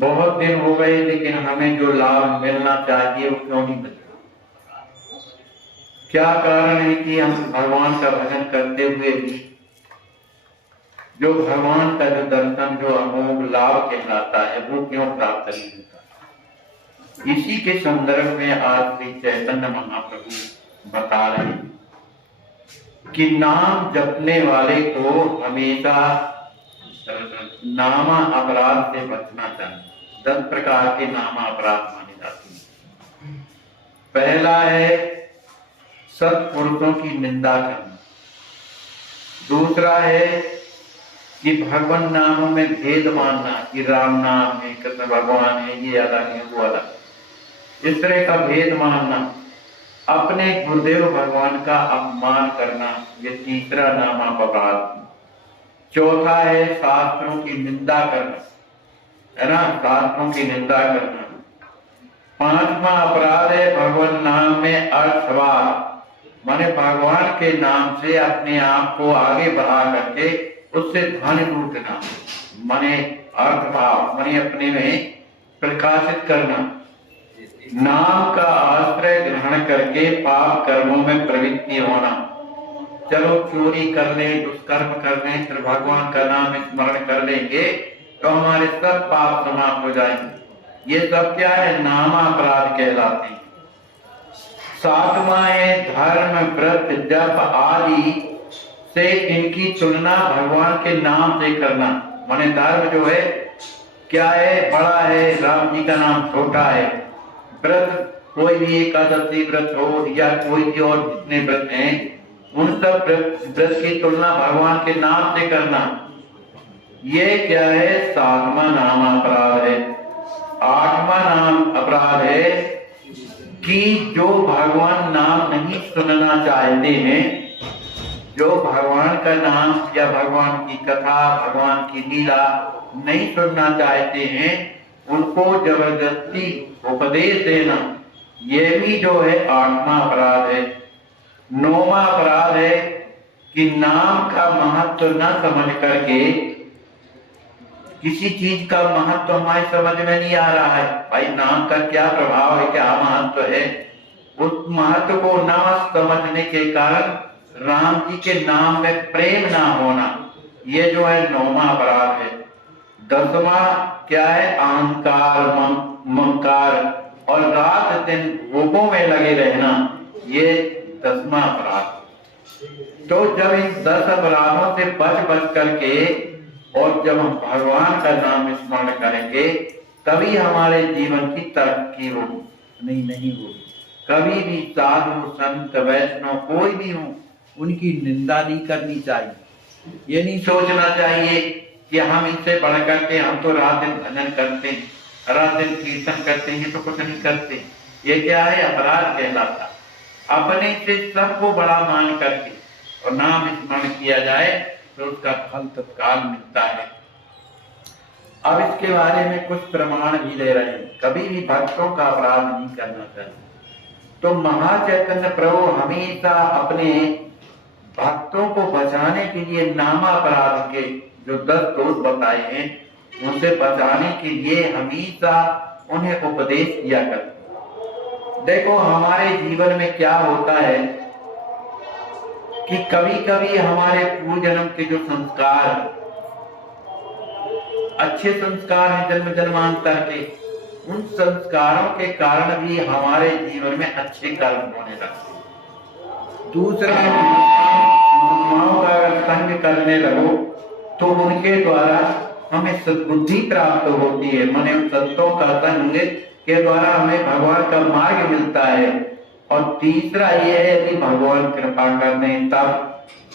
बहुत दिन हो गए लेकिन हमें जो लाभ मिलना चाहिए वो क्यों नहीं मिल रहा? क्या कारण है कि हम भगवान का भजन करते हुए भी जो भगवान का जो दर्शन, जो अमोघ लाभ कहलाता है, वो क्यों प्राप्त नहीं होता? इसी के संदर्भ में आज श्री चैतन्य महाप्रभु बता रहे हैं कि नाम जपने वाले को हमेशा नामा अपराध से बचना चाहिए। 10 प्रकार के नामा अपराध माने जाते हैं। पहला है सत्पुरुषों की निंदा करना। दूसरा है कि भगवान नामों में भेद मानना कि राम नाम है, कृष्ण भगवान है, ये अलग है, वो अलग, इस तरह का भेद मानना। अपने गुरुदेव भगवान का अपमान करना, ये तीसरा नाम अपराध। चौथा है शास्त्रों की निंदा करना, है ना, शास्त्रों की निंदा करना। पांचवा अपराध है भगवान नाम में अर्थवाद, माने भगवान के नाम से अपने आप को आगे बढ़ा करके उससे धन लूटना, माने अर्थभाव, माने अपने में प्रकाशित करना। नाम का आश्रय ग्रहण करके पाप कर्मों में प्रवृत्ति होना। चलो चोरी कर ले, दुष्कर्म कर ले, फिर भगवान का नाम स्मरण कर लेंगे तो हमारे सब पाप समाप्त हो जाएंगे। ये सब क्या है? नामापराध कहलाते हैं। सातवां है धर्म, व्रत, जप आदि से इनकी तुलना भगवान के नाम से करना। माने धर्म जो है क्या है? बड़ा है, राम जी का नाम छोटा है। व्रत, कोई भी एकादशी व्रत हो या कोई भी और जितने व्रत हैं, उन सब व्रत की तुलना भगवान के नाम से करना, ये क्या है? 7वां नाम अपराध है। 8वां नाम अपराध है कि जो भगवान नाम नहीं सुनना चाहते हैं, जो भगवान का नाम या भगवान की कथा, भगवान की लीला नहीं सुनना चाहते हैं, उनको जबरदस्ती उपदेश देना, ये भी जो है 8वां अपराध है। 9वां अपराध है कि नाम का महत्व न समझ करके, किसी चीज का महत्व हमारी समझ में नहीं आ रहा है, भाई नाम का क्या प्रभाव है, क्या महत्व है, उस महत्व को न समझने के कारण राम जी के नाम में प्रेम ना होना, ये जो है 9वां अपराध है। 10वां क्या है? अहंकार, ममकार और रात दिन भोगों में लगे रहना, ये 10वां अपराध। तो जब इन 10 अपराधों से बच करके और जब हम भगवान का नाम स्मरण करेंगे, तभी हमारे जीवन की तरक्की होगी, नहीं होगी। कभी भी साधु संत वैष्णव कोई भी हो, उनकी निंदा नहीं करनी चाहिए। ये नहीं सोचना चाहिए कि हम इनसे बढ़ करके, हम तो रात दिन भजन करते हैं, रात दिन कीर्तन करते हैं, तो कुछ नहीं करते। ये क्या है? अपराध कहलाता। अपने से सबको बड़ा मान करके और नाम स्मरण किया जाए तो उसका फल तत्काल मिलता है। अब इसके बारे में कुछ प्रमाण भी ले रहे हैं। कभी भी भक्तों का अपराध नहीं करना चाहिए। तो महाचैतन्य प्रभु हमेशा अपने भक्तों को बचाने के लिए नामापराध के जो 10 दोष बताए हैं, उनसे बचाने के लिए हमेशा उन्हें उपदेश किया करते। देखो हमारे जीवन में क्या होता है कि कभी कभी हमारे पूर्व जन्म के जो संस्कार, अच्छे संस्कार हैं जन्म जन्मांतर के, उन संस्कारों के कारण भी हमारे जीवन में अच्छे कर्म होने लगते हैं। दूसरा, महात्माओं का अगर संग करने लगो तो उनके द्वारा हमें सद्बुद्धि प्राप्त होती है, माने संतों का संग के द्वारा हमें भगवान का मार्ग मिलता है। और तीसरा ये है कि भगवान कृपा करने तब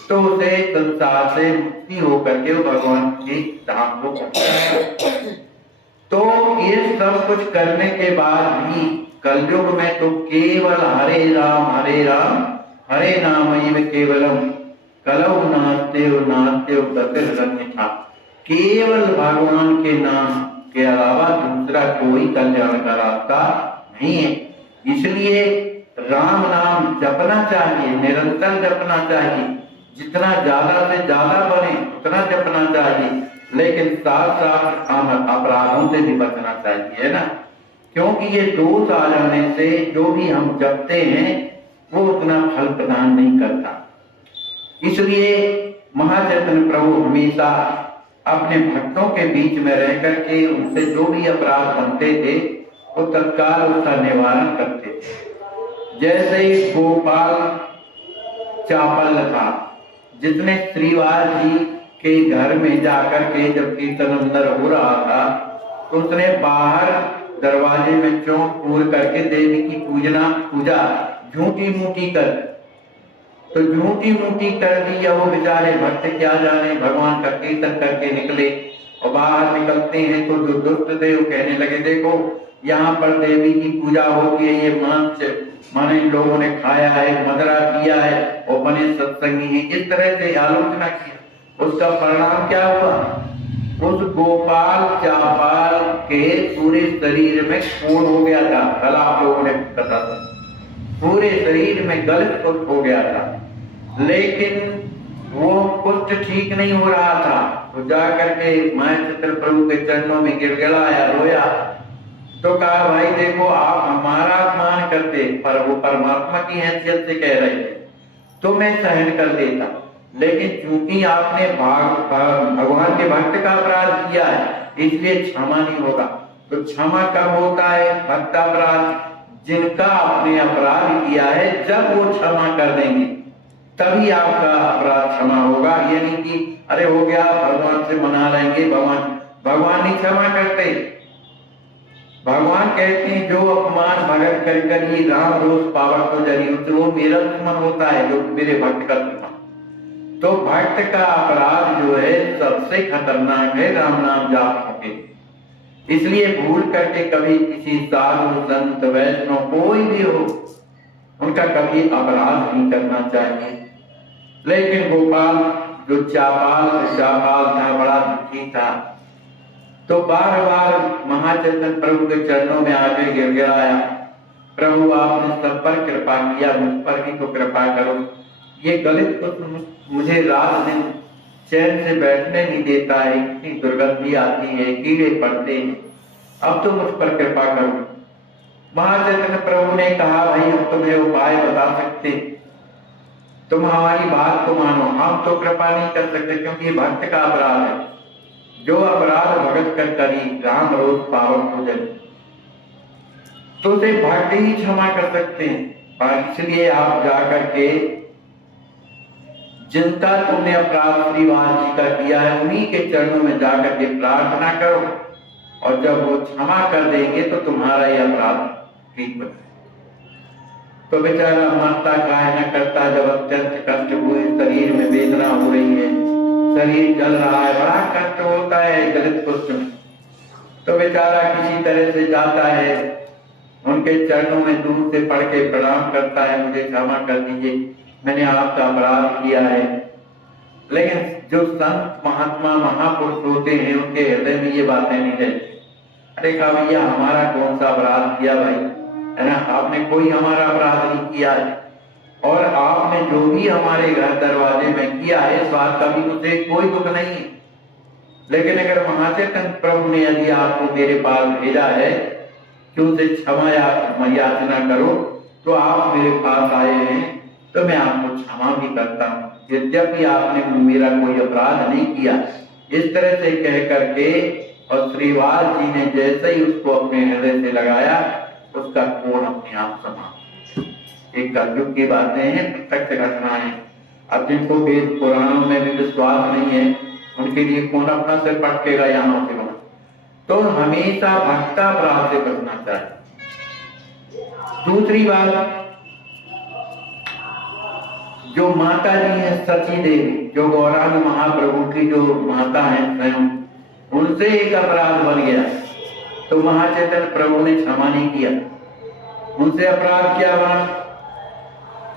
तो उसे संसार से मुक्ति होकर के भगवान के धाम को पहुंचता है। तो ये सब कुछ करने के बाद भी कलयुग में तो केवल हरे राम हरे नाम केवलम कलौ नास्ते था। केवल भगवान के नाम के अलावा दूसरा कोई कल्याण का रास्ता नहीं है। इसलिए राम नाम जपना चाहिए, निरंतर जपना चाहिए, जितना ज्यादा से ज्यादा बने उतना जपना चाहिए। लेकिन साथ साथ हम अपराधों से भी बचना चाहिए, है ना। क्योंकि ये दोष आ जाने से जो भी हम जपते हैं वो उतना फल प्रदान नहीं करता। इसलिए महाचैतन्य प्रभु हमेशा अपने भक्तों के बीच में रह करके उनसे जो भी अपराध बनते थे वो तत्काल उसका निवारण करते थे। जैसे गोपाल चापल था, जिसने श्रीवास जी के घर में जाकर के जब कीर्तन अंदर हो रहा था तो उसने बाहर दरवाजे में चौक पूर करके देवी की पूजा झूठी मूठी कर, तो झूठी मूठी कर दी। या वो बेचारे भक्त क्या जाने भगवान का कीर्तन करके निकले, और बाहर निकलते हैं तो जो दुष्ट थे वो कहने लगे देखो यहाँ पर देवी की पूजा होगी, ये मांस माने लोगों ने खाया है, मदरा किया है और बने सत्संगी हैं, इस तरह से आलोचना किया। उसका परिणाम क्या हुआ? उस गोपाल चापाल के पूरे शरीर में खून हो गया था। कल आप लोगों ने कहा था पूरे शरीर में गलत कुष्ठ हो गया था, लेकिन वो कुष्ठ ठीक नहीं हो रहा था। तो जाकर के महाचैतन्य प्रभु के चरणों में गिड़गिड़ाया, रोया, तो कहा भाई देखो आप हमारा अपमान करते, पर वो परमात्मा की हैसियत से कह रहे थे तो मैं सहन कर देता, लेकिन चूंकि आपने भगवान के भक्त का अपराध किया है इसलिए क्षमा नहीं होगा। तो क्षमा कब होता है? भक्त अपराध जिनका आपने अपराध किया है जब वो क्षमा कर देंगे तभी आपका अपराध क्षमा होगा। यानी कि अरे हो गया भगवान से मना लेंगे, भगवान नहीं क्षमा करते। भगवान कहते हैं जो अपमान भगत कर कर ही राम रोष पावक हो जरी, तो वो मेरा दुश्मन होता है जो मेरे भक्त का दुश्मन। तो भक्त का अपराध जो है सबसे खतरनाक है राम नाम जाप के। इसलिए भूल करके कभी किसी साधु संत वैष्णव कोई भी हो उनका कभी अपराध नहीं करना चाहिए। लेकिन गोपाल जो चापाल था बड़ा दुखी था, तो बार बार महाचैतन्य प्रभु के चरणों में आके गिड़गिड़ाया, प्रभु आपने सब पर कृपा किया, मुझ पर भी तो कृपा करो। ये गलत कुछ मुझे रात दिन चैन से बैठने नहीं देता है, इतनी दुर्गंधी आती है, कीड़े पड़ते हैं, अब तो मुझ पर कृपा करो। महाचैतन्य प्रभु ने कहा भाई हम तुम्हें उपाय बता सकते, तुम हमारी बात को मानो, हम तो कृपा नहीं कर सकते क्योंकि भक्त का अपराध है। जो अपराध भगत कर करी राम रोष पावक हो जाए तो उसे भक्त ही क्षमा कर सकते हैं। इसलिए आप जाकर के जिनका तुमने अपराध श्रीवास जी का किया है उन्हीं के चरणों में जाकर के प्रार्थना करो, और जब वो क्षमा कर देंगे तो तुम्हारा ये अपराध ठीक बने। तो बेचारा मरता काहे न करता, जब अत्यंत कष्ट हुए, शरीर में वेदना हो रही है, शरीर जल रहा है, बड़ा कष्ट होता है गलत कुष्ठ में, तो बेचारा किसी तरह से जाता है उनके चरणों में दूर से पढ़ के प्रणाम करता है, मुझे क्षमा कर दीजिए, मैंने आपका अपराध किया है। लेकिन जो संत महात्मा महापुरुष होते हैं उनके हृदय में ये बातें नहीं रहती। अरे कहा भैया हमारा कौन सा अपराध किया भाई, है ना, आपने कोई हमारा अपराध नहीं किया है, और आपने जो भी हमारे घर दरवाजे में किया है इस बात का भी मुझे कोई दुख नहीं है। लेकिन अगर महाचैतन्य प्रभु ने यदि आपको मेरे पास भेजा है कि उसे क्षमा याचना करो, तो आप मेरे पास आए हैं तो मैं आपको क्षमा भी करता हूँ, यद्यपि आपने मेरा कोई अपराध नहीं किया। इस तरह से कह करके, और श्रीवास जी ने जैसे ही उसको अपने हृदय से लगाया उसका कोण अपने आप समा। एक कलयुग की बातें हैं, प्रत्यक्ष घटनाएं। अब जिनको वेद पुराणों में भी विश्वास नहीं है उनके लिए कौन अपना सिर पटकेगा यहाँ से वहां। तो हमेशा भक्ता अपराध से बचना चाहिए। दूसरी बात, जो माता जी है सची देवी, जो गौरांग महाप्रभु की जो माता है स्वयं, उनसे एक अपराध बन गया तो महाचैतन्य प्रभु ने क्षमा नहीं किया। उनसे अपराध क्या बना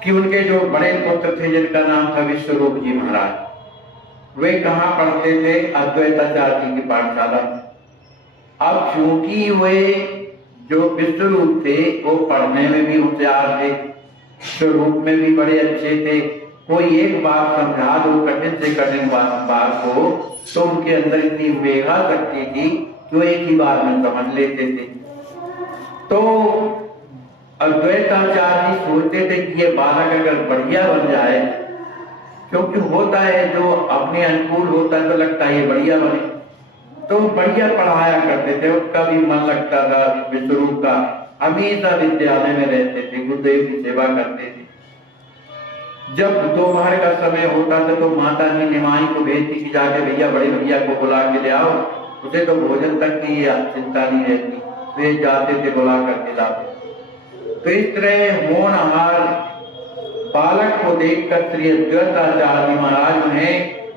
कि उनके जो बड़े पुत्र थे जिनका नाम था विश्वरूप जी महाराज, वे कहाँ पढ़ते थे? अद्वैताचार्य जी की पाठशाला। अब चूंकि वे जो विश्वरूप थे वो पढ़ने में भी होशियार थे, स्वरूप में भी बड़े अच्छे थे, कोई एक बात समझा दो कठिन से कठिन बात को तो उनके अंदर इतनी मेधा शक्ति थी जो एक ही बार में समझ लेते थे। तो अद्वैताचार्य जी सोचते थे कि ये बालक अगर बढ़िया बन जाए, क्योंकि होता है जो अपने अनुकूल होता है तो लगता है ये बढ़िया बने, तो बढ़िया पढ़ाया करते थे, उसका भी मन लगता था विश्वरूप का, हमेशा विद्यालय में रहते थे, गुरुदेव की सेवा करते थे। जब दोपहर का समय होता था तो माता जी निमाई को भेजती कि जाके भैया बड़े भैया को बुला के ले आओ, उसे तो भोजन तक की चिंता नहीं रहती, वे जाते थे बुला करके लाते। तो इस तरह होनहार बालक को देखकर श्री अद्वैताचार्य महाराज उन्हें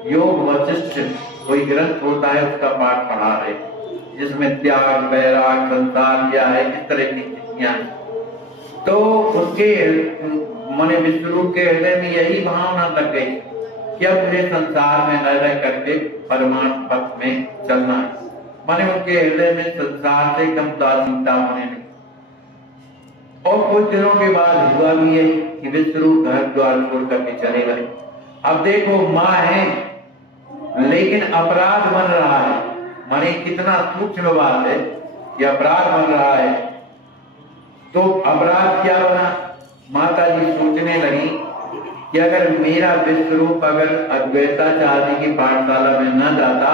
योग वशिष्ठ कोई ग्रंथ होता है उसका पाठ पढ़ा रहे, जिसमें त्याग, बैराग, संसार क्या है, इस तरह की स्थितियां। तो उसके मने विश्वरूप के हृदय में यही भावना लग गई कि अब मुझे संसार में न रह करके परमात्मा पथ में चलना है। माने उनके हृदय में संसार से एकदम उदासीनता होने लगी। और कुछ दिनों के बाद हुआ भी यही कि विश्वरूप घर द्वार छोड़ करके चले गए। अब देखो माँ है लेकिन अपराध बन रहा है, माने कितना सूक्ष्म बात है कि अपराध बन रहा है। तो अपराध क्या बना, माता जी सोचने लगी कि अगर मेरा विश्वरूप अगर अद्वैताचार्य की पाठशाला में न जाता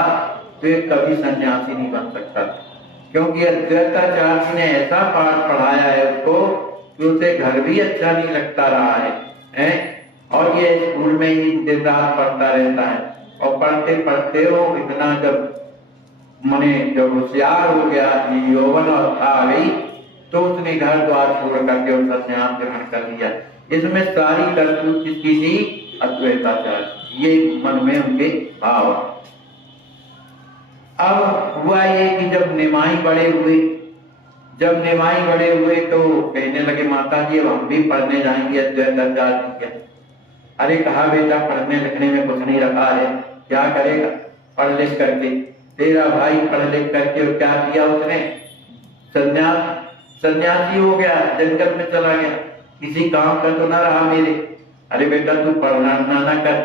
तो ये कभी सन्यासी नहीं बन सकता, क्योंकि अद्वैताचार्य जी ने ऐसा पाठ पढ़ाया है उसको कि उसे घर भी अच्छा नहीं लगता रहा है, और ये स्कूल में ही दिन रात पढ़ता रहता है। और पढ़ते पढ़ते वो इतना जब होशियार हो गया, यौवन अवस्था आ गई, तो उसने घर द्वार छोड़ करके और संन्यास ग्रहण कर लिया। इसमें सारी करतूत किसकी थी, अद्वैताचार्य, ये मन में उनके भाव। अब हुआ ये कि जब निमाई बड़े हुए तो कहने लगे माता जी अब हम भी पढ़ने जाएंगे अद्वैताचार्य के। अरे कहा बेटा पढ़ने लिखने में कुछ नहीं रखा है, क्या करेगा पढ़ लिख करके, तेरा भाई पढ़ लिख करके और क्या किया उसने, सन्यासी हो गया, जंगल में चला गया, किसी काम का तो ना रहा मेरे। अरे बेटा तू पढ़ना ना कर,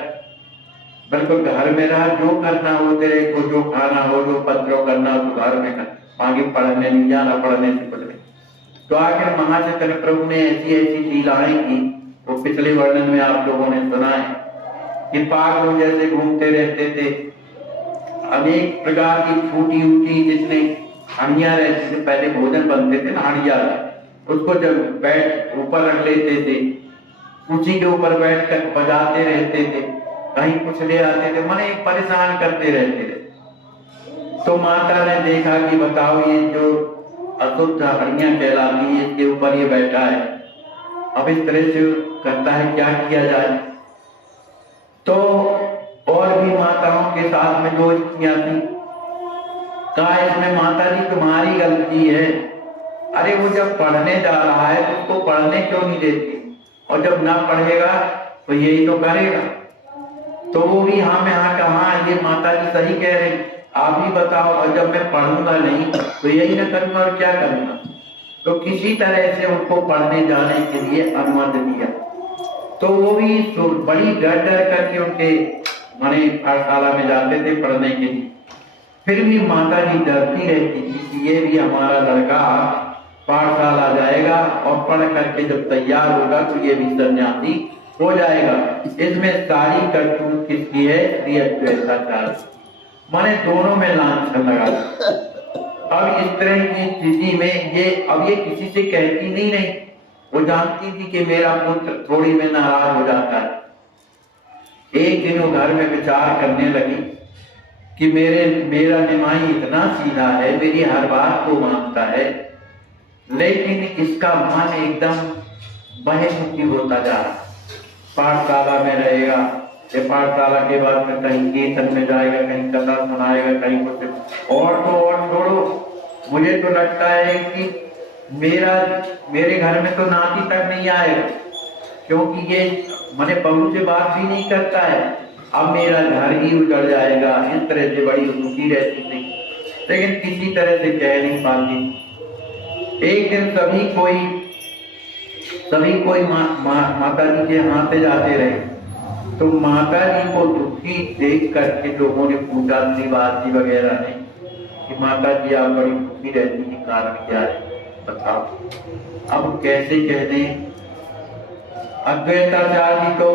बिल्कुल घर में रहा, जो करना हो तेरे को, जो खाना हो, जो पत्रों करना हो तो घर में कर, आगे पढ़ने नहीं जाना, पढ़ने से कुछ नहीं। तो आखिर महाचैतन्य प्रभु ने ऐसी ऐसी लीलाएं की, वो पिछले वर्णन में आप लोगों ने सुना है कि पागलों जैसे घूमते रहते थे, अनेक प्रकार की छोटी ऊटी जितने हंडिया रहती थी, पहले भोजन बनते थे ना हंडिया, उसको जब बैठ ऊपर रख लेते थे, उसी के ऊपर बैठ कर बजाते रहते थे, कहीं कुछ ले आते थे, माने परेशान करते रहते थे। तो माता ने देखा कि बताओ ये जो अशुद्ध हड्डियां कहलाती है इसके ऊपर ये बैठा है, अब इस तरह से करता है, क्या किया जाए। तो और भी माताओं के साथ में जो स्त्रियां थी, कहा इसमें माता जी तुम्हारी गलती है, अरे वो जब पढ़ने जा रहा है तो उसको पढ़ने क्यों नहीं देती, और जब ना पढ़ेगा तो यही तो करेगा। तो वो भी हाँ में हाँ कहा, ये माता जी सही कह रही, आप ही बताओ, और जब मैं पढ़ूंगा नहीं तो यही ना करूंगा और क्या करूंगा। तो किसी तरह से उनको पढ़ने जाने के लिए अनुमति दिया। तो वो भी बड़ी डर डर करके उनके माने पाठशाला में जाते थे पढ़ने के लिए। फिर भी माता जी डरती रहती थी कि ये भी हमारा लड़का पाठशाला जाएगा और पढ़ करके जब तैयार होगा तो ये भी सन्यासी हो जाएगा। इसमें सारी करतूत किसकी है, श्री अद्वैताचार्य, माने दोनों में लांछन लगा। अब इस तरह की स्थिति में ये किसी से कहती नहीं, वो जानती थी कि मेरा पुत्र थोड़ी में नाराज हो जाता है। एक दिन वो घर में विचार करने लगी कि मेरा निमाई इतना सीधा है, मेरी हर बात को मानता है, लेकिन इसका मन एकदम बहिर्मुखी होता जा रहा। पाठशाला में रहेगा, पाठशाला के बाद में कहीं कीर्तन में जाएगा, कहीं कथा सुनाएगा, कहीं कुछ और तो और छोड़ो, मुझे तो लगता है कि मेरे घर में तो नाती तक नहीं आएगा, क्योंकि ये मैंने बहू से बात भी नहीं करता है, अब मेरा घर ही उजड़ जाएगा। इस तरह से बड़ी दुखी रहती थी, लेकिन किसी तरह से कह नहीं पाती। एक दिन सभी कोई माता जी के यहाँ से जाते रहे, तो माता जी को दुखी देख करके लोगों ने पूछा, श्रीवास जी वगैरह ने, कि माता जी आप बड़ी दुखी रहती है, कारण क्या है बताओ। अब कैसे कह दें, अद्वैताचार्य जी तो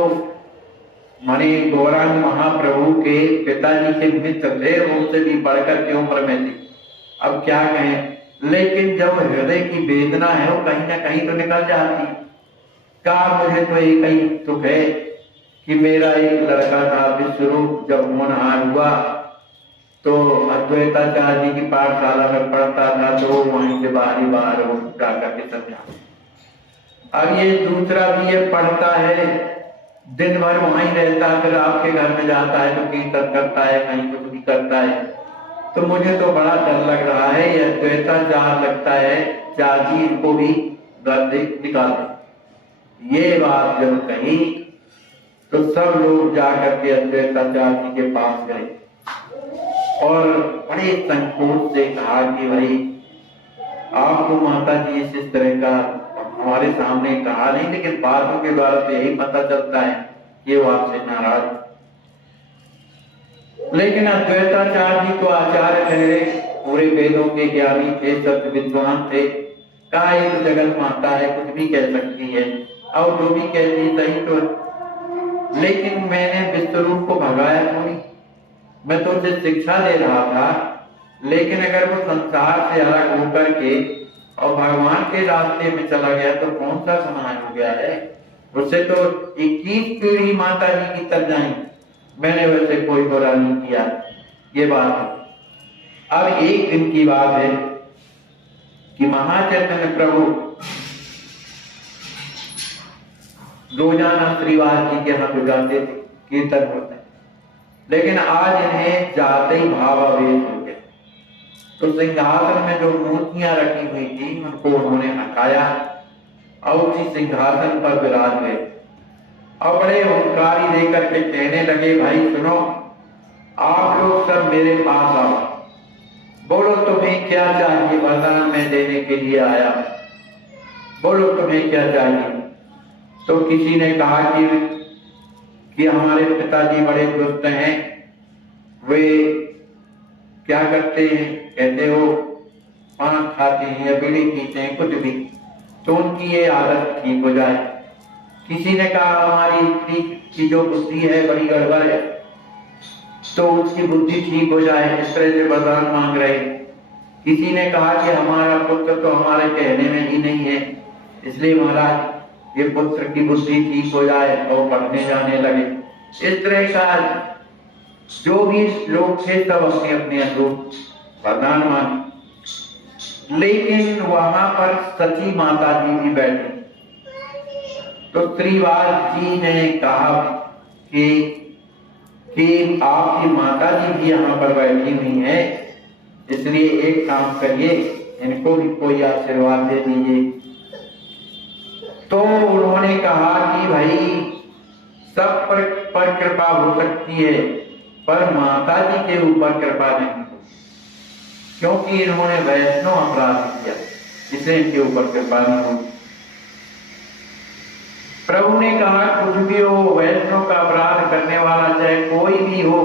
माने गौरांग महाप्रभु के पिताजी के मित्र थे, उनसे भी बढ़कर के उम्र में थे। अब क्या कहें, लेकिन जब हृदय की वेदना है वो कहीं ना कहीं तो निकल जाती। कहा मुझे तो एक ही दुख है कि मेरा एक लड़का था विश्वरूप, जब होनहार हुआ तो अद्वैताचार्य जी की पाठशाला में पढ़ता था, तो वहीं से बाहर जाकर के समझा। अब ये दूसरा भी ये पढ़ता है, दिन भर वहीं रहता है, फिर आपके घर में जाता है तो कीर्तन करता है, कहीं कुछ भी करता है। तो मुझे तो बड़ा डर लग रहा है, ये अद्वैताचार्य लगता है चाची इनको भी घर से निकाल दे। ये बात जब कही तो सब लोग जाकर के अद्वैताचार्य जी के पास गए और बड़े संकोच से कहा कि भाई आपको माता जी इस तरह का हमारे सामने कहा नहीं, लेकिन बातों के द्वारा तो यही पता चलता है कि वो आपसे नाराज। लेकिन अद्वैताचार्य जी तो आचार्य ठहरे, पूरे वेदों के ज्ञानी थे, सत्य विद्वान थे। कहा ये तो जगत माता है, कुछ भी कह सकती है, और जो भी कहती सही तो है। लेकिन मैंने विश्वरूप को भगाया थोड़ी, मैं तो उसे शिक्षा दे रहा था। लेकिन अगर वो संसार से अलग होकर के और भगवान के रास्ते में चला गया तो कौन सा समय हो गया है, उससे तो 21 पीढ़ी माता जी की तर जाएंगी। मैंने वैसे कोई बुरा नहीं किया, ये बात है। अब एक दिन की बात है कि महाचैतन्य प्रभु रोजाना श्रीवास जी के यहाँ तो जाते थे, कीर्तन होते, लेकिन आज इन्हें जाते ही भावावेश हो गया। तो सिंहासन में जो मूर्तियां रखी हुई थी उनको उन्होंने हटाया और उसी सिंहासन पर विराज गए और बड़े हुंकारी देकर के कहने लगे, भाई सुनो, आप लोग सब मेरे पास आओ, बोलो तुम्हें क्या चाहिए, वरदान मैं देने के लिए आया, बोलो तुम्हें क्या चाहिए। तो किसी ने कहा कि हमारे पिताजी बड़े दुष्ट हैं, वे क्या करते हैं, कहते हो पान खाते हैं या बीड़ी पीते हैं, कुछ भी, तो उनकी ये आदत ठीक हो जाए। किसी ने कहा हमारी स्त्री की जो बुद्धि है बड़ी गड़बड़ है, तो उसकी बुद्धि ठीक हो जाए, इस तरह से वरदान मांग रहे। किसी ने कहा कि हमारा पुत्र तो हमारे कहने में ही नहीं है, इसलिए महाराज ये पुत्र की बुद्धि ठीक हो जाए और पढ़ने जाने लगे। इस तरह का जो भी लोग थे सब अपने अपने अनुरूप वरदान मांगे। लेकिन वहां पर सती माता जी भी बैठी, तो श्रीवास जी ने कहा कि आपकी माता जी भी यहाँ पर बैठी हुई है, इसलिए एक काम करिए, इनको भी कोई आशीर्वाद दे दीजिए। तो उन्होंने कहा कि भाई सब पर कृपा हो सकती है, पर माता जी के ऊपर कृपा नहीं, क्योंकि इन्होंने वैष्णव अपराध किया, इसलिए इनके ऊपर कृपा नहीं होगी। प्रभु ने कहा कुछ भी हो, वैष्णव का अपराध करने वाला चाहे कोई भी हो,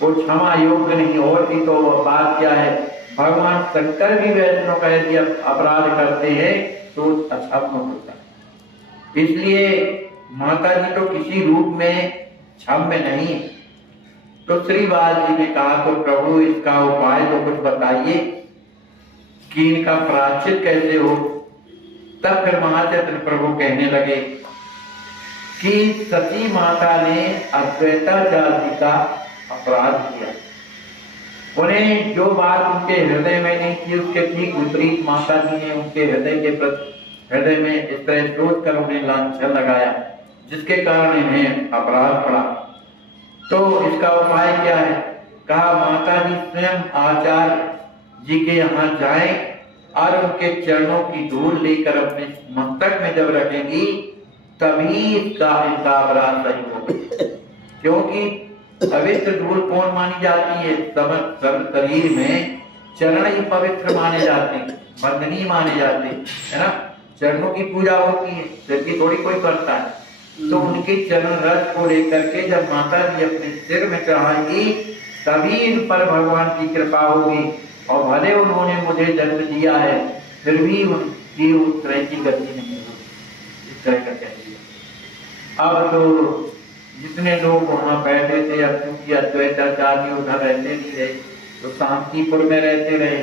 वो क्षमा योग्य नहीं होती। तो बात क्या है, भगवान शंकर भी वैष्णव का यदि अपराध करते हैं तो अक्षम्य होता है। इसलिए माता जी तो किसी रूप में क्षम्य नहीं है। तो श्रीवास जी ने कहा तो प्रभु इसका उपाय तो कुछ बताइए कि इनका प्रायश्चित कैसे हो। तब फिर महाचैतन्य प्रभु कहने लगे कि सती माता ने अद्वैताचार्य जी का अपराध किया, उन्हें जो बात उनके हृदय में नहीं थी उसके ठीक विपरीत माता जी ने उनके हृदय में इस तरह सोच कर उन्हें लांछन लगाया, जिसके कारण इन्हें अपराध पड़ा। तो इसका उपाय क्या है, कहा माता जी स्वयं आचार्य जी के यहाँ जाएं और उनके चरणों की धूल लेकर अपने मस्तक में जब रखेंगी तभी इनका अपराध सही होगा। क्योंकि पवित्र धूल कौन मानी जाती है, सब शरीर में चरण ही पवित्र माने जाते हैं, वंदनीय माने जाते हैं, है ना। चरणों की पूजा होती है, सिर की थोड़ी कोई करता है। तो उनके चरण रस को लेकर के जब माता जी अपने सिर में चढ़ाएंगी तभी इन पर भगवान की कृपा होगी। और भले उन्होंने मुझे जन्म दिया है फिर भी उनकी उस तरह की गति नहीं होगी, इस तरह का कह दिया। अब तो जितने लोग वहां बैठे थे, अब क्योंकि अद्वैताचार्य उधर रहते नहीं रहे तो शांतिपुर में रहते रहे,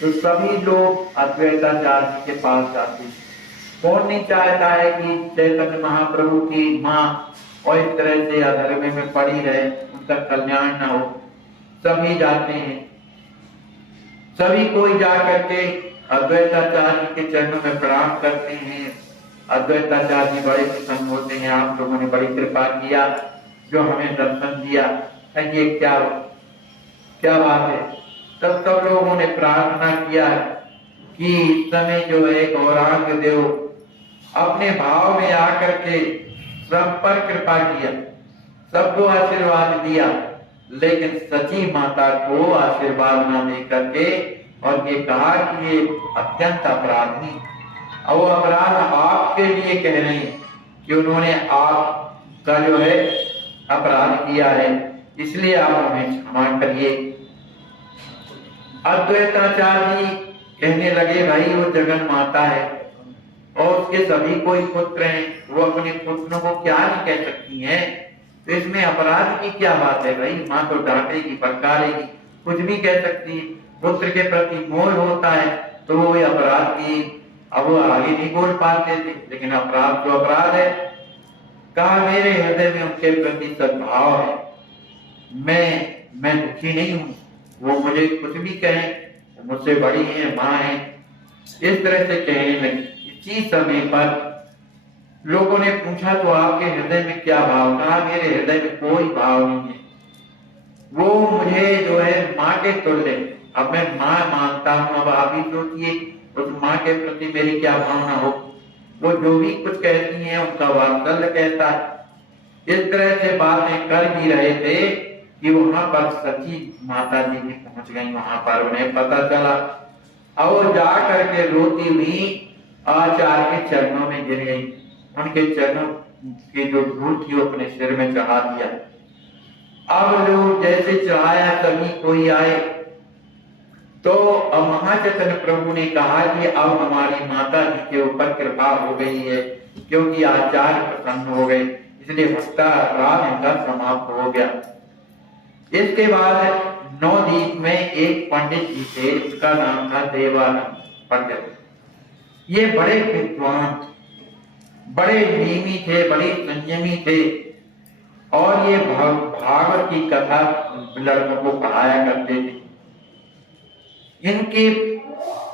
तो सभी लोग अद्वैताचार्य के पास जाते। कौन नहीं चाहता है कि चैतन्य महाप्रभु की माँ और इस तरह से अधर्म में पड़ी रहे, उनका कल्याण न हो। सभी जाते हैं, सभी कोई जा करके अद्वैताचार्य के चरणों में प्रणाम करते हैं। अद्वैताचार्य जी बड़े प्रसन्न होते हैं, आप लोगों ने बड़ी कृपा किया जो हमें दर्शन दिया, ये क्या बात है। तब सब लोगों ने प्रार्थना किया कि इस समय जो है गौरांग देव अपने भाव में आकर के सब पर कृपा किया, सबको आशीर्वाद दिया, लेकिन सची माता को आशीर्वाद न दे करके और ये कहा कि ये अत्यंत अपराधी, और वो अपराध आपके लिए कह रहे हैं कि उन्होंने आपका जो है अपराध किया है, इसलिए आप उन्हें क्षमा करिए। अद्वैताचार्य जी कहने लगे भाई वो जगन माता है और उसके सभी कोई पुत्र हैं, वो अपने पुत्रों को क्या नहीं कह सकती हैं, तो इसमें अपराध की क्या बात है भाई। माँ तो डांटेगी, फटकारेगी, कुछ भी कह सकती है। पुत्र के प्रति मोह होता है तो वो अपराध की, अब वो आगे नहीं बोल पाते थे, लेकिन अपराध तो अपराध है। कहा मेरे हृदय में उनके प्रति सद्भाव है, मैं दुखी नहीं हूँ, वो मुझे कुछ भी कहें, मुझसे बड़ी है, माँ है, इस तरह से कहने लगी। इसी समय पर लोगों ने पूछा तो आपके हृदय में क्या भाव? कहा मेरे हृदय में कोई भाव नहीं है, वो मुझे जो है माँ के तुल्य, अब मैं माँ मानता हूँ। अब आप ही सोचिए उस माँ के प्रति मेरी क्या भावना हो। वो जो भी कुछ कहती हैं उनका वात्सल्य कहता है। इस तरह से बातें कर भी रहे थे कि वहां पर सची माता जी भी पहुंच गई। वहां पर उन्हें पता चला और जा करके रोती हुई आचार्य के चरणों में गिर गई। उनके चरणों की जो धूल थी वो अपने सिर में चढ़ा दिया। अब लोग जैसे चढ़ाया सभी कोई आए तो महाचैतन्य प्रभु ने कहा कि अब हमारी माता जी के ऊपर कृपा हो गई है, क्योंकि आचार्य प्रसन्न हो गए, इसलिए भक्ताराम इनका समाप्त हो गया। इसके बाद नवदीप में एक पंडित जी थे, उसका नाम था देवानंद पंडित। ये बड़े विद्वान, बड़े नियमी थे, बड़े संयमी थे और ये भागवत की कथा लड़कों को पढ़ाया करते थे। इनके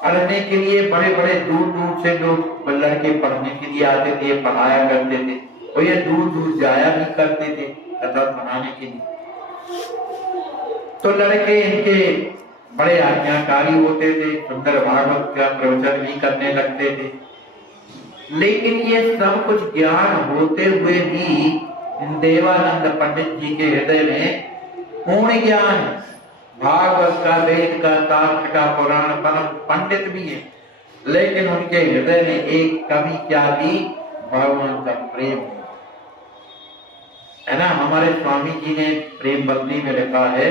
पढ़ने के लिए बड़े बड़े दूर दूर से लोग लड़के पढ़ने के लिए आते थे, पढ़ाया करते थे और ये दूर दूर जाया भी करते थे कथा सुनाने के लिए। तो लड़के इनके बड़े आज्ञाकारी होते थे, सुंदर भागवत का प्रवचन भी करने लगते थे। लेकिन ये सब कुछ ज्ञान होते हुए भी देवानंद पंडित जी के हृदय में पूर्ण ज्ञान, भागवत का, वेद का, शास्त्र का, पुराण परम पंडित भी है, लेकिन उनके हृदय में एक कमी क्या थी? भगवान का प्रेम है ना। हमारे स्वामी जी ने प्रेम बंदी में लिखा है,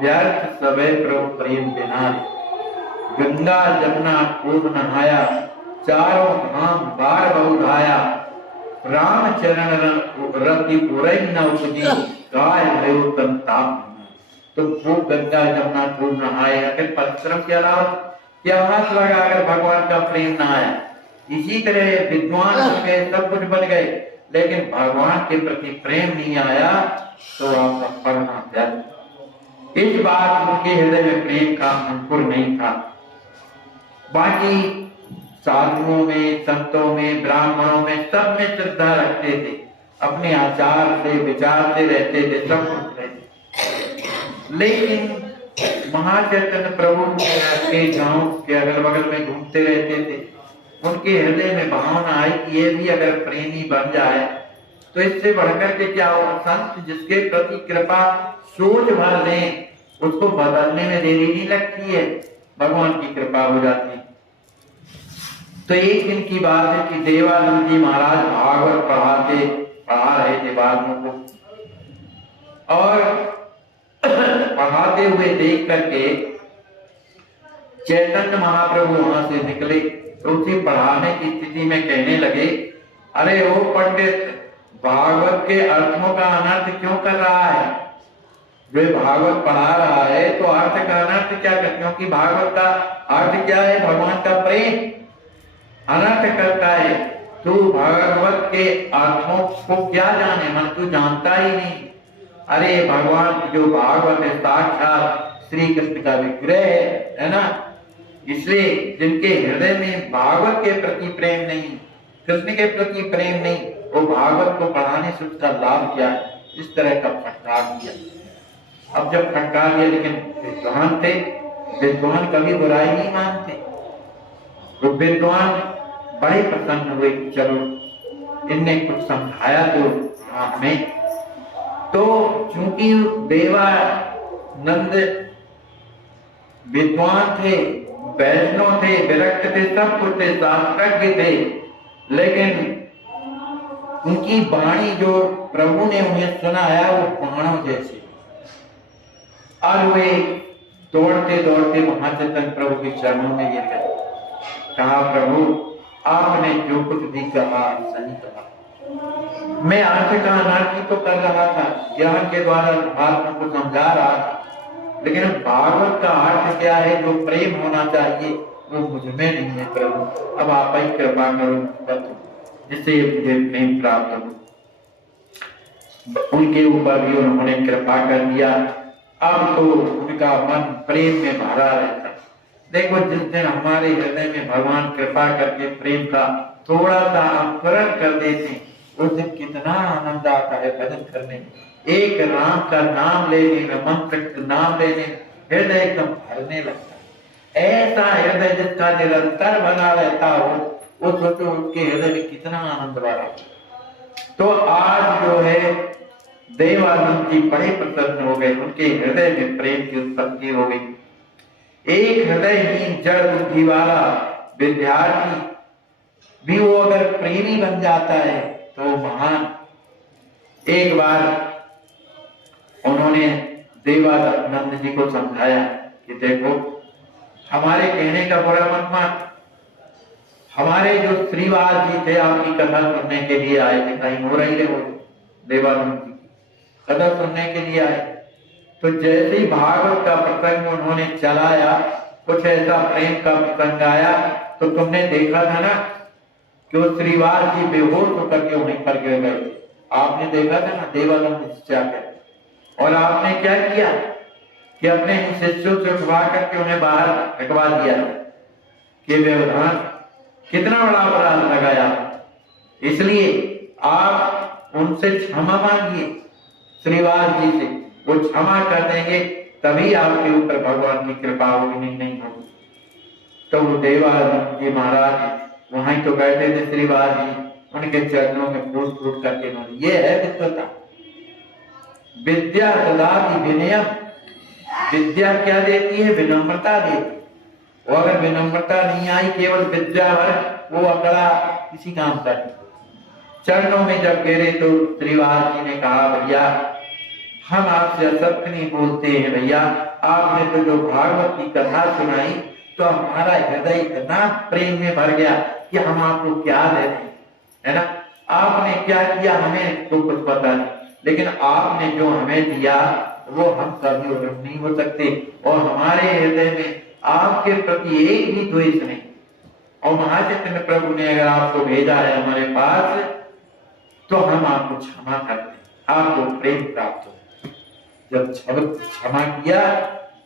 व्यर्थ सबे प्रभु प्रेम बिना, गंगा जमुना खूब नहाया, चारों धाम बार बहुधाया, राम चरण रति पुरई न उपजी, काय भयो तन ताप। तो खूब गंगा जमुना खूब नहाए, अगर परिश्रम के अलावा क्या हाथ लगा अगर भगवान का प्रेम न आया। इसी तरह विद्वान हो गए, सब कुछ बन गए, लेकिन भगवान के प्रति प्रेम नहीं आया तो आपका पढ़ना व्यर्थ। इस बात उनके हृदय में प्रेम का अंकुर नहीं था। बाकी साधुओं में, संतों में, ब्राह्मणों में, सब में श्रद्धा रखते थे, अपने आचार से विचार से रहते थे, सब कुछ रहते। लेकिन महाचैतन्य प्रभु के गांव के अगल बगल में घूमते रहते थे। उनके हृदय में भावना आई कि ये भी अगर प्रेमी बन जाए तो इससे बढ़कर के क्या हो। संत जिसके प्रति कृपा सोच भर लें उसको बदलने में देरी नहीं लगती है, भगवान की कृपा हो जाती है। तो एक दिन की बात है कि देवानंद जी महाराज भागवत पढ़ाते पढ़ा रहे थे बालकों को, और पढ़ाते हुए देख करके चैतन्य महाप्रभु वहां से निकले तो उसे पढ़ाने की स्थिति में कहने लगे, अरे ओ पंडित, भागवत के अर्थों का अनर्थ क्यों कर रहा है? जो भागवत पढ़ा रहा है तो अर्थ का अनर्थ क्या कर, क्योंकि भागवत का अर्थ क्या है? भगवान का प्रेम। अनर्थ करता है तू भागवत के अर्थों को क्या जाने, मन तू जानता ही नहीं। अरे भगवान जो भागवत है साक्षात श्री कृष्ण का विग्रह है ना, इसलिए जिनके हृदय में भागवत के प्रति प्रेम नहीं, कृष्ण के प्रति प्रेम नहीं, वो भागवत को पढ़ाने से उसका लाभ क्या है? इस तरह का फटकार दिया। अब जब फटकार दिया, लेकिन विद्वान थे, विद्वान कभी बुराई नहीं मानते, तो विद्वान बड़े प्रसन्न हुए, चलो इनने कुछ समझाया तो हमें। तो चूंकि देवानंद विद्वान थे, वैष्णव थे, विरक्त थे, सब कुछ थे, शास्त्रज्ञ थे, लेकिन उनकी वाणी जो प्रभु ने उन्हें सुनाया वो बाणों जैसे, और वे दौड़ते दौड़ते महाचैतन्य प्रभु के चरणों में गिर गए। कहा, प्रभु आपने जो कुछ भी कहा सही कहा, मैं अर्थ का अनर्थ तो कर रहा था, ज्ञान के द्वारा बातों को समझा रहा था, लेकिन भागवत का अर्थ क्या है, जो प्रेम होना चाहिए वो मुझ में नहीं है। प्रभु अब आप ही कृपा करो जिससे मुझे प्रेम प्राप्त हो। उनके ऊपर भी उन्होंने कृपा कर दिया। अब तो उनका मन प्रेम में भरा रहता। देखो, जिस दिन हमारे हृदय में भगवान कृपा करके प्रेम का थोड़ा सा अंकुरण कर देते हैं, उस दिन कितना आनंद आता है भजन करने में। एक राम का नाम लेने में, मंत्र का नाम लेने में हृदय एकदम भरने लगता है। ऐसा हृदय जिसका निरंतर बना रहता हो, वो सोचो उसके हृदय में कितना आनंद भरा। तो आज जो है देवानंद जी बड़े प्रसन्न हो गए, उनके हृदय में प्रेम की उत्पत्ति हो गई। एक हृदयहीन जड़ बुद्धि वाला विद्यार्थी भी वो अगर प्रेमी बन जाता है तो महान। एक बार उन्होंने देवानंद जी को समझाया कि देखो, हमारे कहने का बुरा मत मान, हमारे जो श्रीवास जी थे आपकी कथा सुनने के लिए आए थे, कहीं हो रही है वो देवानंद जी की कथा सुनने के लिए आए, तो जैसे ही भागवत का प्रसंग उन्होंने चलाया, कुछ ऐसा प्रेम का प्रसंग आया, तो तुमने देखा था ना कि वो श्रीवास जी बेहोश होकर के वहीं पर गिर गए थे। आपने देखा था ना देवानंद जी जाकर, और आपने क्या किया कि अपने शिष्यों से उठवा करके उन्हें बाहर हटवा दिया कि व्यवधान कितना बड़ा अपराध लगाया। इसलिए आप उनसे क्षमा मांगिए, श्रीवास जी से, वो क्षमा कर देंगे, तभी आपके ऊपर भगवान की कृपा होगी, नहीं होगी। तो वो देवानंद जी महाराज वहीं तो बैठे थे, श्रीवास जी उनके चरणों में फूट फूट करके बोले, ये है विद्वता। विद्या ददाति विनयम, विद्या क्या देती है? विनम्रता देती। और अगर विनम्रता नहीं आई, केवल विद्या भर, वो अकड़ा किसी काम का नहीं। चरणों में जब गिरे तो श्रीवास जी ने कहा, भैया हम आपसे असत्य नहीं बोलते हैं भैया, आपने तो जो भागवत की कथा सुनाई तो हमारा हृदय इतना प्रेम में भर गया कि हम आपको क्या दे दें, है ना। आपने क्या किया हमें तो कुछ पता नहीं, लेकिन आपने जो हमें दिया वो हम कभी ऋण नहीं हो सकते, और हमारे हृदय में आपके प्रति एक भी द्वेष नहीं। और महाचैतन्य प्रभु ने अगर आपको भेजा है हमारे पास, तो हम आपको क्षमा करते हैं, आपको प्रेम प्राप्त हो। जब क्षमा किया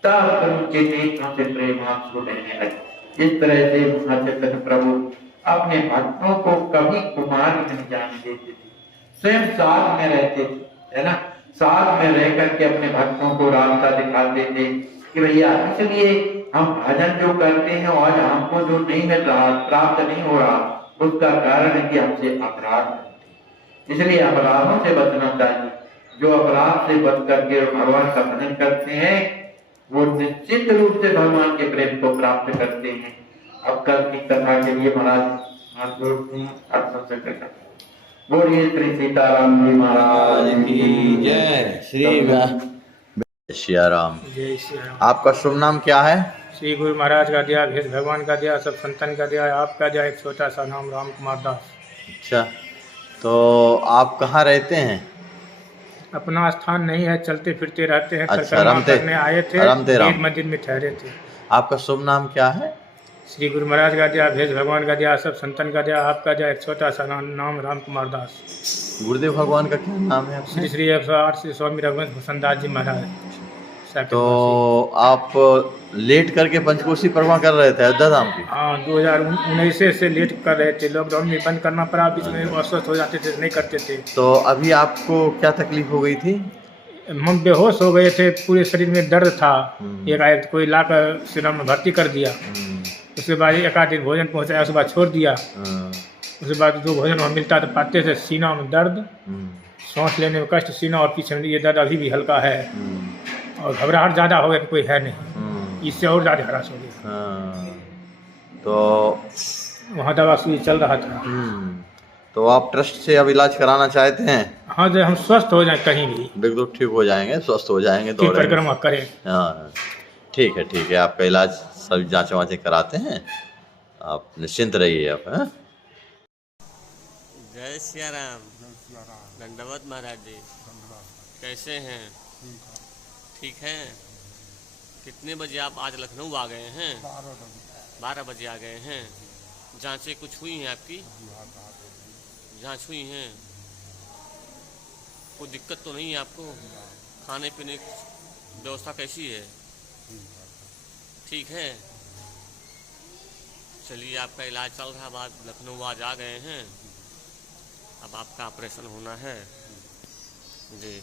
तब उनके नेत्रों से प्रेम आंसू बहने लगे। इस तरह से महाचैतन्य प्रभु अपने भक्तों को कभी कुमार नहीं जाने देते थे, स्वयं साथ में रहते थे, है ना। साथ में रह करके अपने भक्तों को रास्ता दिखाते थे कि भैया, इसलिए हम भजन जो करते हैं आज हमको जो नहीं मिल रहा, प्राप्त नहीं हो रहा, उसका कारण है कि हमसे अपराध करते, इसलिए अपराधों से बचना चाहिए। जो अपराध से बच करके भगवान का भजन करते हैं वो निश्चित रूप से भगवान के प्रेम को प्राप्त करते हैं। अब कल की कथा के लिए महाराज बोलिए श्री सीताराम जी महाराज की जय श्री सिया राम। जय श्री राम। आपका शुभ नाम क्या है? श्री गुरु महाराज का दिया, भेष भगवान का दिया, सब संतन का दिया, आपका दिया एक छोटा सा नाम राम कुमार दास। अच्छा, तो आप कहाँ रहते हैं? अपना स्थान नहीं है, चलते फिरते रहते हैं। अच्छा, परिक्रमा करने आए थे, एक मंदिर में ठहरे थे। आपका शुभ नाम क्या है? श्री गुरु महाराज का दिया, भेष भगवान का दिया, सब संतन का दिया, आपका दिया एक छोटा सा नाम राम कुमार दास। गुरुदेव भगवान का क्या नाम है आपका? श्री श्री 108 श्री स्वामी रघुवंश भूषण दास जी महाराज। तो आप लेट करके पंचकोशी परिक्रमा कर रहे थे अयोध्या धाम की? हाँ, 2019 से लेट कर रहे थे। लॉकडाउन में बंद करना पड़ा, बीच में अस्वस्थ हो जाते थे, नहीं करते थे। तो अभी आपको क्या तकलीफ हो गई थी? हम बेहोश हो गए थे, पूरे शरीर में दर्द था। एक आए कोई लाकर सिनेमा में भर्ती कर दिया। उसके बाद एक आध दिन भोजन पहुँचाया, उसके बाद छोड़ दिया। उसके बाद जो भोजन वहाँ मिलता था पाते थे। सीना में दर्द, सांस लेने में कष्ट, सीना और पीछे में ये दर्द अभी भी हल्का है। और घबराहट ज़्यादा हो गया कि कोई है नहीं, इससे और ज़्यादा हरास हो गया। तो वहाँ दवा सुई चल रहा था। तो आप ट्रस्ट से अब इलाज कराना चाहते हैं? हाँ, जो हम स्वस्थ हो जाए कहीं भी, बिल्कुल ठीक हो जाएंगे, स्वस्थ हो जाएंगे, की परिक्रमा करें। हाँ, ठीक है, आपका इलाज सभी जाँच वाँचें कराते हैं, आप निश्चिंत रहिए आप। हाँ, जय सिया राम। दंडवत महाराज जी, कैसे हैं? ठीक हैं? कितने बजे आप आज लखनऊ आ गए हैं? 12 बजे आ गए हैं। जांचें कुछ हुई हैं आपकी? जांच हुई हैं? कोई दिक्कत तो नहीं है आपको? खाने पीने की व्यवस्था कैसी है? ठीक है, चलिए आपका इलाज चल रहा है। बाद लखनऊ आज आ गए हैं, अब आपका ऑपरेशन होना है जी।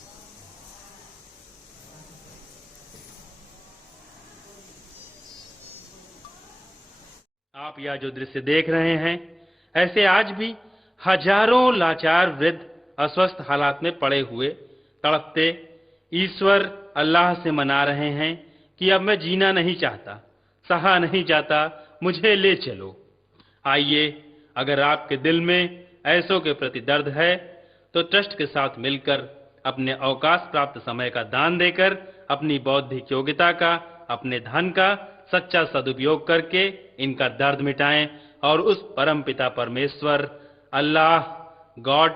आप यह जो दृश्य देख रहे हैं, ऐसे आज भी हजारों लाचार वृद्ध अस्वस्थ हालात में पड़े हुए तड़पते ईश्वर अल्लाह से मना रहे हैं कि अब मैं जीना नहीं चाहता, सहा नहीं जाता, मुझे ले चलो। आइए, अगर आपके दिल में ऐसों के प्रति दर्द है तो ट्रस्ट के साथ मिलकर अपने अवकाश प्राप्त समय का दान देकर अपनी बौद्धिक योग्यता का, अपने धन का सच्चा सदुपयोग करके इनका दर्द मिटाएं और उस परम पिता परमेश्वर अल्लाह गॉड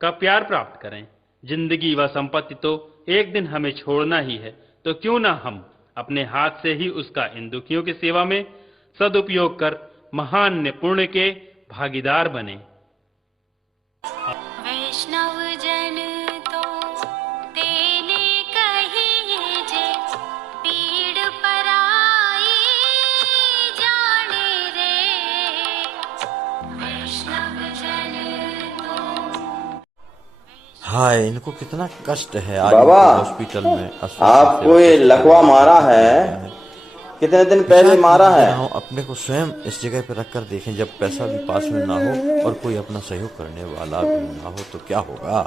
का प्यार प्राप्त करें। जिंदगी व संपत्ति तो एक दिन हमें छोड़ना ही है, तो क्यों ना हम अपने हाथ से ही उसका इन दुखियों की सेवा में सदुपयोग कर महान पुण्य के भागीदार बने। वैष्णव जन तो तेने कही जे पीड़ पराई जाने रे। वैष्णव जन तो। हाय, इनको कितना कष्ट है आज बाबा, हॉस्पिटल में। आपको ये लकवा मारा है, कितने दिन पहले मारा है? अपने को स्वयं इस जगह पे रख कर देखें, जब पैसा भी पास में ना हो और कोई अपना सहयोग करने वाला भी ना हो तो क्या होगा।